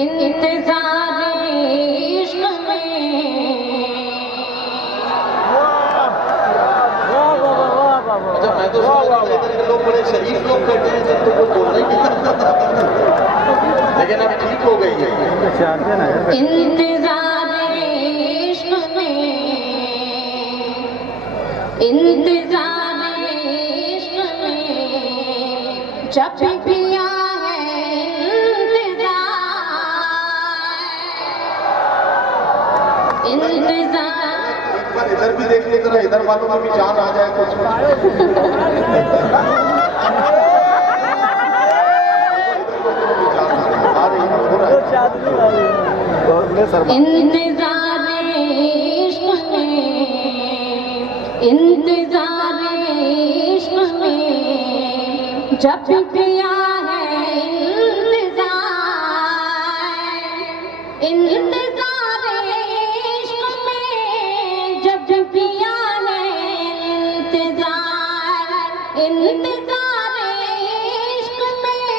इंतजार इश्क में अच्छा मैं तो समझ रहा था इधर के लोग बड़े शरीफ लोग बैठे हैं तो कोई बोल रहे नहीं, लेकिन अब ठीक हो गई है। इंतजार इश्क में, इंतजार इश्क में जब किया है इंतजार। एक बार इधर भी देख लो जरा, इधर वालों में भी जान आ जाए कुछ। इंतजार इश्क में, इंतजार इश्क में जब किया है इंतजार, इंतजार इश्क में जब किया है इंतजार, इंतजार इश्क में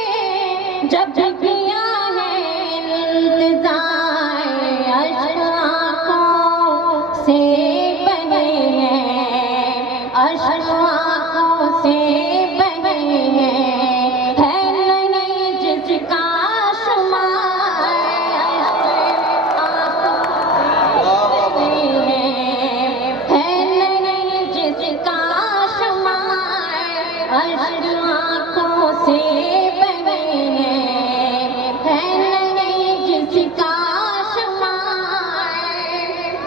जब किया है इंतजार। अशक़ों से बहे हैं, अशक़ों से बहे हैं, है नहीं जिसका शुमार। अशक़ों से बहे हैं, है नहीं जिसका शुमार। अशक़ों से बहे हैं, है नहीं जिसका शुमार।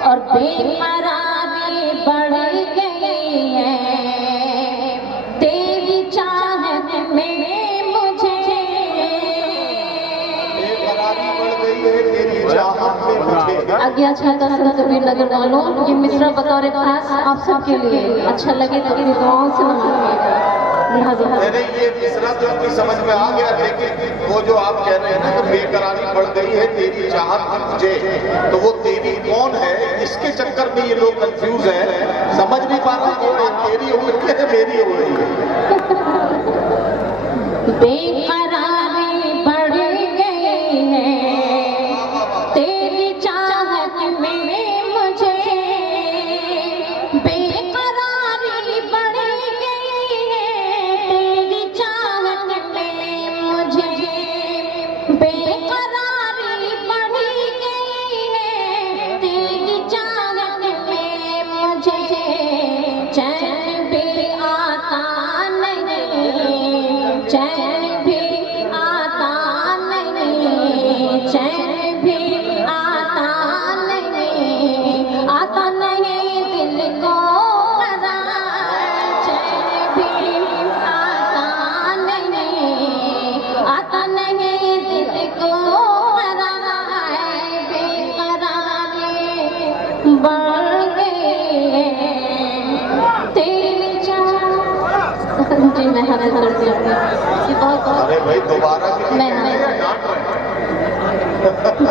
और बेकरारी बढ़ गई है तेरी चाहत में मुझे, बेकरारी बढ़ गई है तेरी चाहत में मुझे। आगे अच्छा संत कबीर नगर वालों, ये मिसरा बतौर खास आप सबके लिए, अच्छा लगे तो मेरी दुआओं से मंगाइएगा। मैंने ये मिसरा तो अपनी समझ में आ गया, लेकिन वो जो आप कह रहे हैं ना कि बेकरारी बढ़ गई है तेरी चाहत में मुझे, तो वो तेरी कौन है, इसके चक्कर में ये लोग कंफ्यूज हैं, समझ नहीं पा रहे कि तेरी हो रही है मेरी हो रही है। बेकरारी बढ़ गई है तेरी चाहत में मुझे, बेकरारी बढ़ गई है तेरी चाहत में मुझे, बेकरारी बढ़ गई है तेरी चाहत में मुझे। चैन भी आता नहीं, चैन भी आता नहीं, चैन भी आता नहीं, आता नहीं दिल को करार। चैन भी आता नहीं, आता नहीं दिल को करार। बेकरारी बढ़ गई है तेरी चाहत। जी मैं हरा करती हूँ ये बहुत अरे भाई दोबारा भी मैं डांट रहे हैं।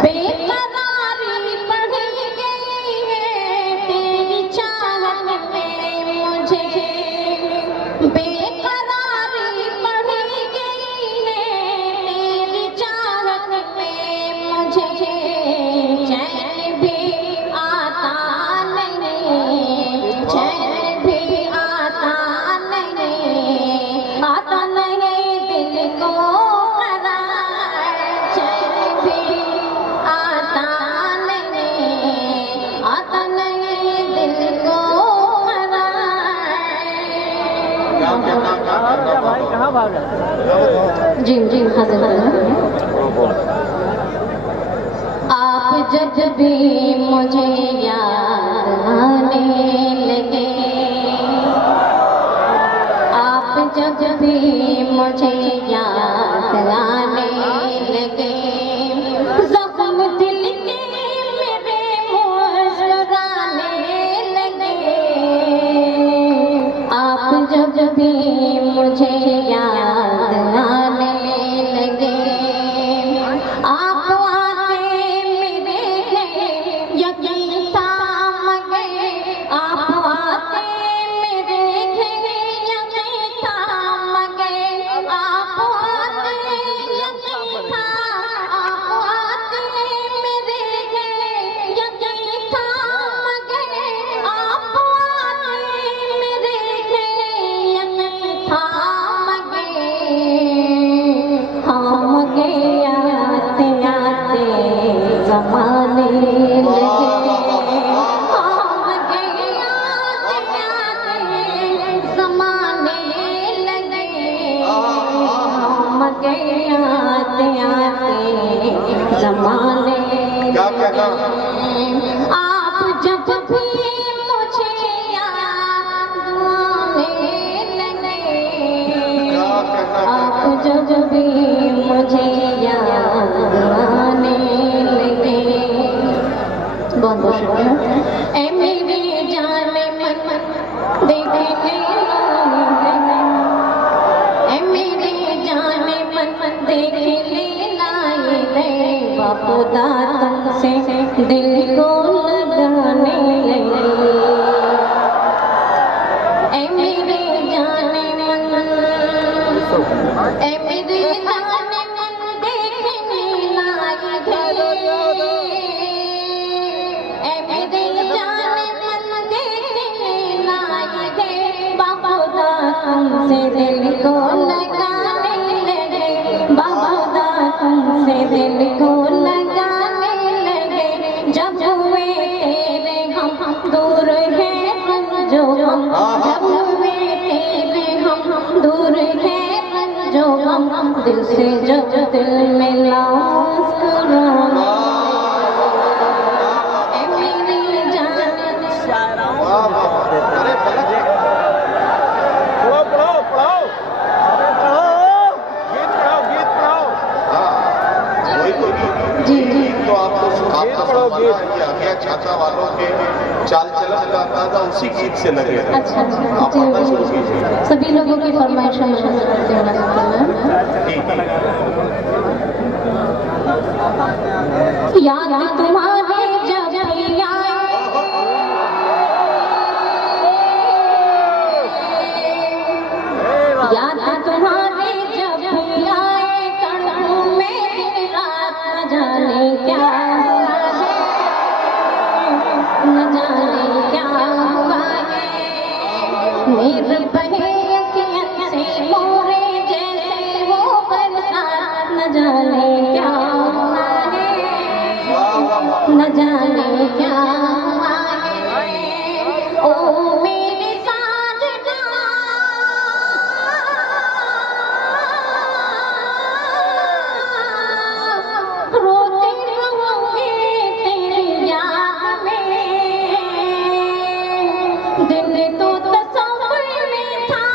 बेकरारी बढ़ गई है तेरी चाहत में मुझे, बेकरारी बढ़ गई है तेरी चाहत में मुझे। चैन भी आता नहीं, चैन भी आता नहीं, आता नहीं दिल को करार। चैन भी आता नहीं, आता नहीं दिल को क्या करार। कहना भाई, कहाँ भागा? जी जी हाजिर आप जब भी मुझे याद आने लगे, आप जब भी मुझे याद आने लगे, ज़ख्म दिल के मेरे मुस्कुराने लगे। आप जब भी मुझे याद आने लगे, आप आते मेरे यकीन थाम गए, आप आते मेरे यकीन थाम गए। जमाने क्या कहना? आप जब भी मुझे याद में लगे, आप जब भी मुझे याद आने लगे। बहुत बहुत शुक्रिया। ए मेरी जान मन देख ले, ए मेरी जान मन देख ले लाए दे, खुदा तुमसे दिल को लगाने लगे। ए मेरी जान मन, ए मेरी जान मन देखने लाए दे, ए मेरी जान मन देखने लाए दे, खुदा तुमसे दिल को लगाने लगे, खुदा तुमसे दिल को लगाने लगे। जब हुए तेरे हम दूर है जो हम, जब हुए तेरे हम दूर है जो हम, दिल से जब दिल मिला मुस्कुराने, ए मेरी जान। अरे जी तो आपको छाता वालों के चाल चलन का अंदाजा उसी गीत से लगे। अच्छा आप पढ़ना शुरू कीजिए। सभी लोगों की फरमाइशों में शामिल करते हैं याद तुम्हारे जब आए, याद तुम्हारे जब आए, कड़ों में दिन रात न जाने क्या हुआ है, न जाने क्या हुआ है। मेरे बहे अखियत से मोरे जैसे वो बरसात, न जाने क्या हुआ है, न जाने क्या हुआ है। ओ मेरे साजना, रोती रहूंगी तेरी याद में, दिन तो तस्वीर में था,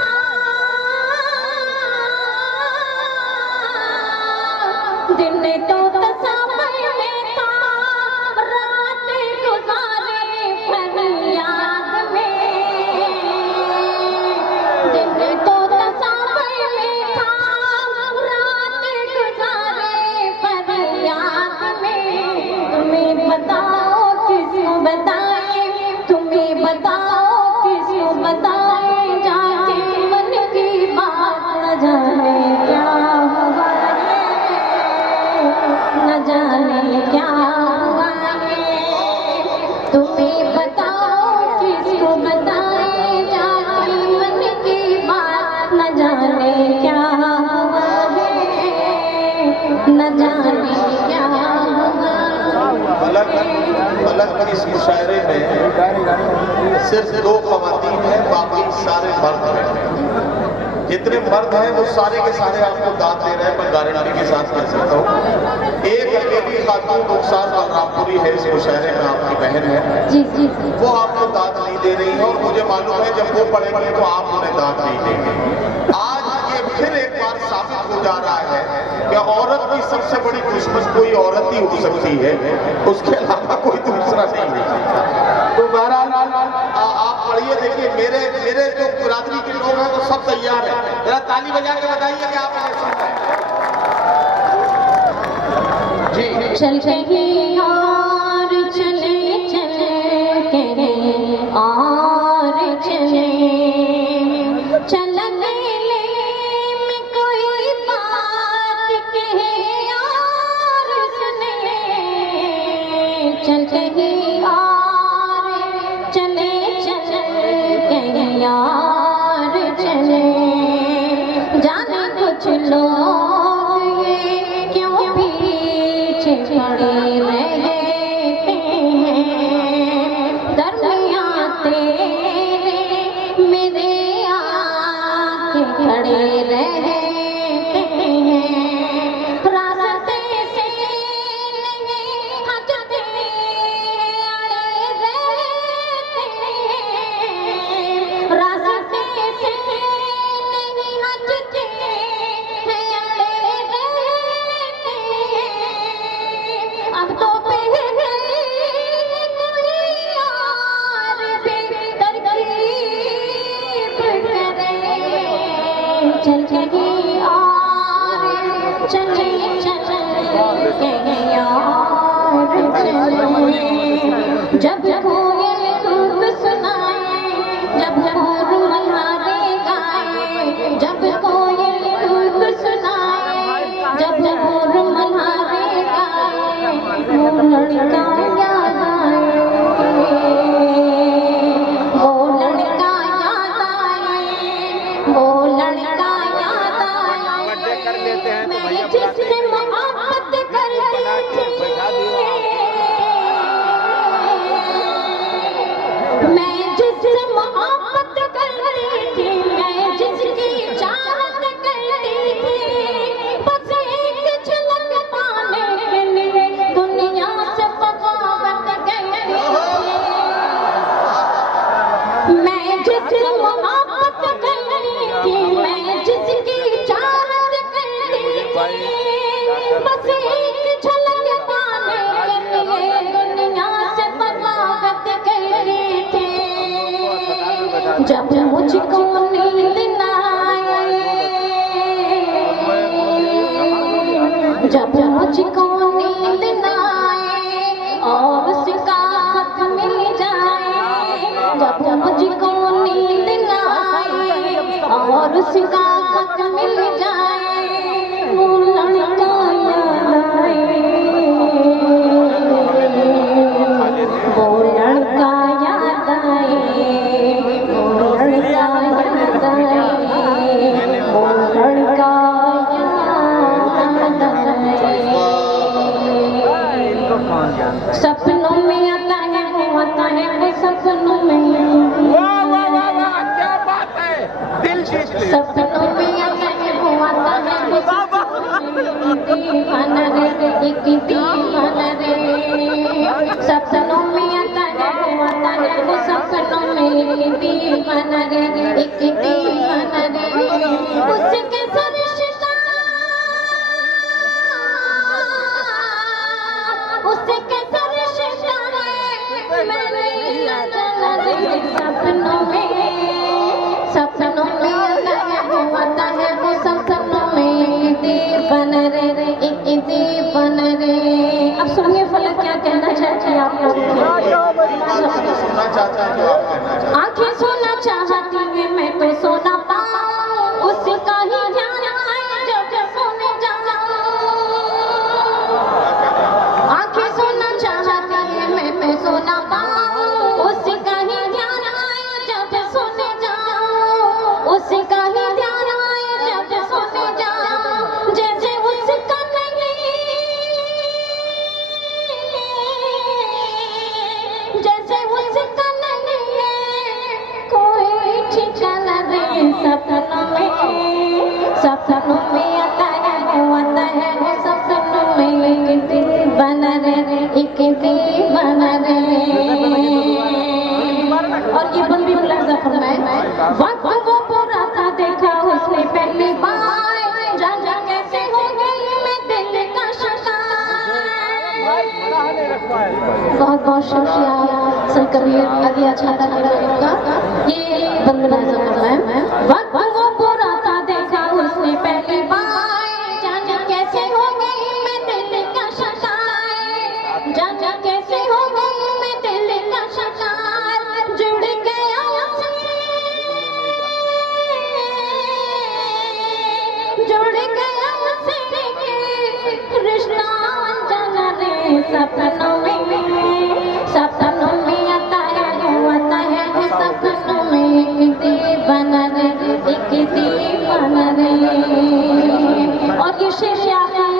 दिन तो तस्वीर में था, रात गुजारे फरियाद में, दिन तो तस्वीर में था, रात गुजारे फरियाद में। तुम्हें बताओ किसको बताए, तुम्हें बताओ किसको बताए, जाके मन की बात न जाने क्या हुआ है, न जाने क्या हुआ है। तुम्हें बताओ किसको बताए, जाके मन की बात न जाने क्या हुआ है, न जाने क्या हुआ। मलक इस मुशायरे में सिर्फ 2 खवातीन हैं, बाकी सारे मर्द हैं। जितने मर्द हैं वो सारे के सारे आपको दाद दे रहे हैं, मैं गारंटी के साथ कह सकता हूँ। एक अकेली खातून रुखसार बलरामपुरी है इस मुशायरे में, आपकी बहन है, जी जी वो आपको दाद नहीं दे रही है, और मुझे मालूम है जब वो पढ़ेंगे तो आप उन्हें दाद नहीं देंगे। आज ये फिर एक बार साबित हो जा रहा है कि औरत की सबसे बड़ी दुश्मन कोई औरत ही हो सकती है, उसके अलावा कोई दूसरा नहीं हो सकता। तो बहरहाल आप पढ़िए। देखिए मेरे जो बिरादरी के लोग हैं वो सब तैयार हैं, जरा ताली बजा के बताइए कि आप इन्हें सुन रहे हैं। जी चल रही और चले चले के और चले, चलने में कोई बात कहे और सुने, चल रही और चले चले के और चले। जाने कुछ लोग ये क्यों पीछे पड़े रहते हैं, दरमियां तेरे मेरे आके खड़े रहते हैं, रास्ते से जब कोयल कूक सुनाए, जब मोर मल्हारे गाए, जब कोयल कूक सुनाए, जब मोर मल्हारे गाए, वो लड़का याद आए, वो लड़का याद आए, वो लड़का याद आए। मैं जिससे मोहब्बत करती थी, मैं जिससे मोहब्बत करती थी, मैं जिसकी चाहत करती थी, बस एक झलक पाने के लिए दुनिया से बगावत करती थी। मैं जिससे मोहब्बत करती थी, मैं जिसकी चाहत करती थी, बस एक झलक पाने के लिए दुनिया से बगावत करती थी। जब मुझको नींद न आए, जब मुझको नींद न आए और उसका खत मिल जाए, जब मुझको नींद न आए और उसका खत मिल जाए, वो लड़का याद आए, वो लड़का याद आए, वो लड़का याद आए, वो लड़का याद आए। सपनों में आता है वो, आता है वो सपनों में, वाह वाह वाह वाह, क्या बात है, दिल जीत ले। सपनों में आता है वो, आता है वो सपनों में, दीवाना रे एक दीवाना रे। सपनों में आता है वो, आता है वो सपनों में, एक दीवाना रे एक दीवाना रे। उसके सरिश्ता, उसके सरिश्ता है, मैंने जाना रे। सपनों में, सपनों में आता है वो, आता है वो सपनों में, एक दीवाना रे एक दीवाना रे। अब सुनिए फलक क्या कहना चाहती है आप लोग। सुनना चाहता है तो आप कहना चाहते हैं। आंखें सोना चाहती है मैं तो सोना पाऊं, उसका ही ध्यान आए जब सोने जाऊं। आंखें सोना चाहती है मैं तो सोना पाऊं, उसका ही ध्यान आए जब सोने जाऊं, उसका ही ध्यान आए जब सोने जाऊं। जैसे उसका नहीं, जैसे उसका नहीं है कोई ठिकाना रे। सपनों में, सपनों में आता है वो, आता है वो सपनों में, एक दीवाना रे एक दीवाना रे। और ये बंदी मुलाजा फरमाए, वक्त वो पूरा था देखा उसने पहली बार, जाना कैसे हो गई मैं दिल का शिकार। बहुत बहुत शुक्रिया सर कबीर, आगे अच्छा लगा ये बंद मुलाजा फरमाए। वक्त वो पूरा था देखा उसने पहली बार, जाना कैसे हो गई मैं दिल का शिकार, जाना कैसे हो गई मैं दिल का शिकार। जुड़ गया उससे, जुड़ गया उससे रिश्ता जाना रे। सपनों में, सपनों में आता है वो, आता है वो सपनों में, एक दीवाना रे एक दीवाना रे। और ये शेर आखिर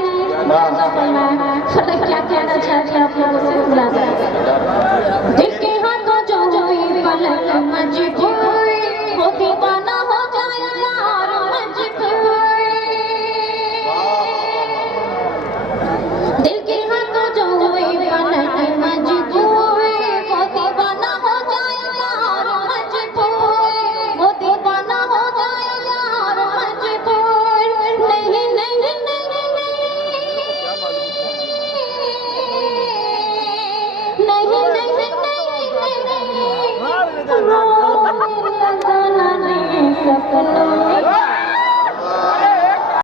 फलक क्या कहना चाहती है आप लोगों से। दिल के हाथों जो हुई पलक मजबूर,